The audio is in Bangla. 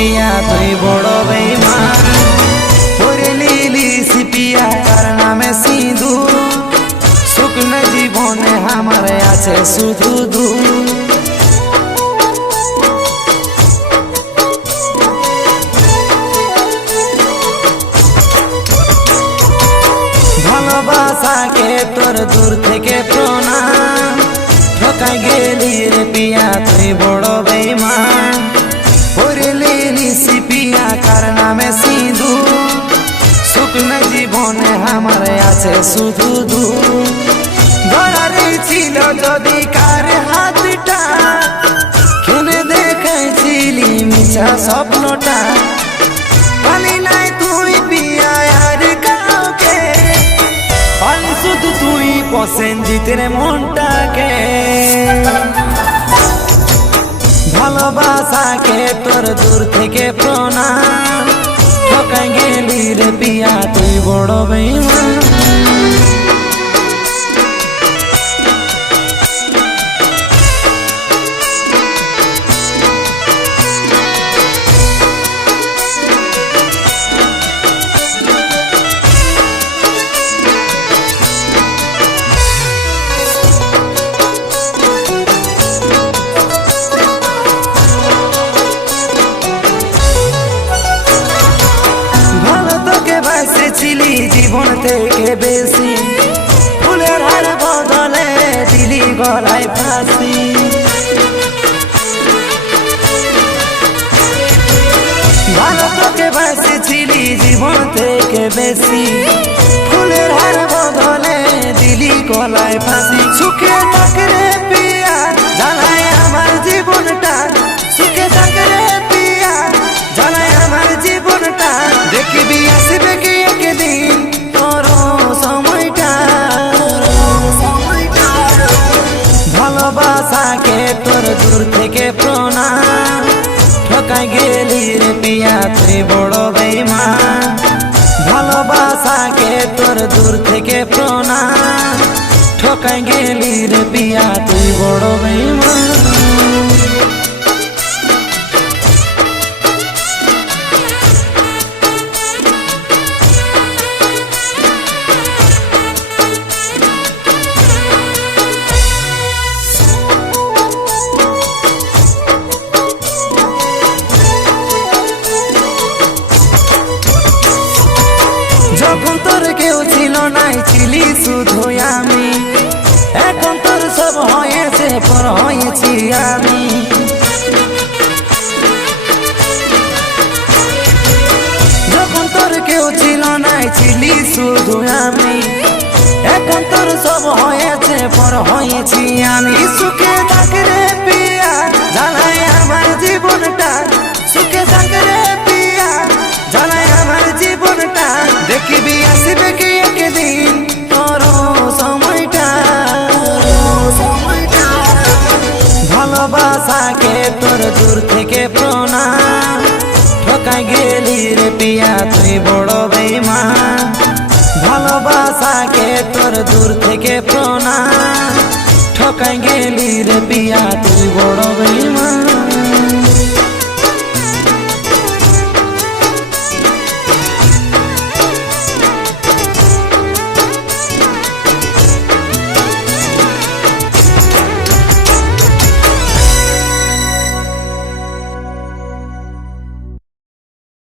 পিয়া তুই বড় বেঈমান করে লিলি সিপিয়া কার নামে সিঁদুর শুকনো জীবনে আমার আছে শুধু দূর ভালোবাসাকে তোর দূর থেকে প্রণাম ঠকাই গেলি রে পিয়া তুই বড় বেঈমান করলি নিশি পিয়া কার নামে সিঁদুর শুকনো জীবনে আমার আছে শুধু দূর ধরারে ছিল যদি কার হাতটা কেনে দেখাইছিলি মিছা স্বপ্নটা পালি নাই তুই পিয়া আর কাউকে পালি শুধু তুই প্রসেনজিতের মনটাকে ভালোবাসাকে তোর দূর থেকে প্রণাম ঠকাই গেলি রে পিয়া তুই বড় বেঈমান ছিলি জীবন থেকে বেশি ফুলের হার বদলে দিলি গলায় ফাঁসি ভালো তোকে বাসেছিলি জীবন থেকে বেশি ফুলের হার বদলে দিলি গলায় ফাঁসি সুখে থাকরে পিয়া জ্বালায় আমার জীবনটা সুখে থাকরে পিয়া জ্বালায় আমার জীবনটা দেখবি আসবে কি একদিন তোর সময়টা ভালোবাসাকে তোর দূর থেকে প্রণাম ঠকাই গেলি রে পিয়া তুই বড় বেঈমান ভালোবাসাকে তোর দূর থেকে প্রণাম ঠকাই গেলি রে পিয়া তুই বড় বেঈমান যখন তোর কেউ ছিল নাই ছিলি শুধু আমি এখন তোর সব হয়েছে পর হয়েছি আমি যখন তোর কেউ ছিল নাই ছিলি শুধু আমি এখন তোর সব হয়েছে পর হয়েছি আমি সুখে থাকরে পিয়া জ্বালায় আমার জীবনটা সুখে থাকরে পিয়া জ্বালায় আমার জীবনটা দেখবি আসবে কি একদিন তোর সময়টা ভালোবাসাকে তোর দূর থেকে প্রণাম ঠকাই গেলি রে পিয়া তুই বড় বেঈমান ভালোবাসাকে তোর দূর থেকে প্রণাম ঠকাই গেলি রে পিয়া তুই বড় বেঈমান।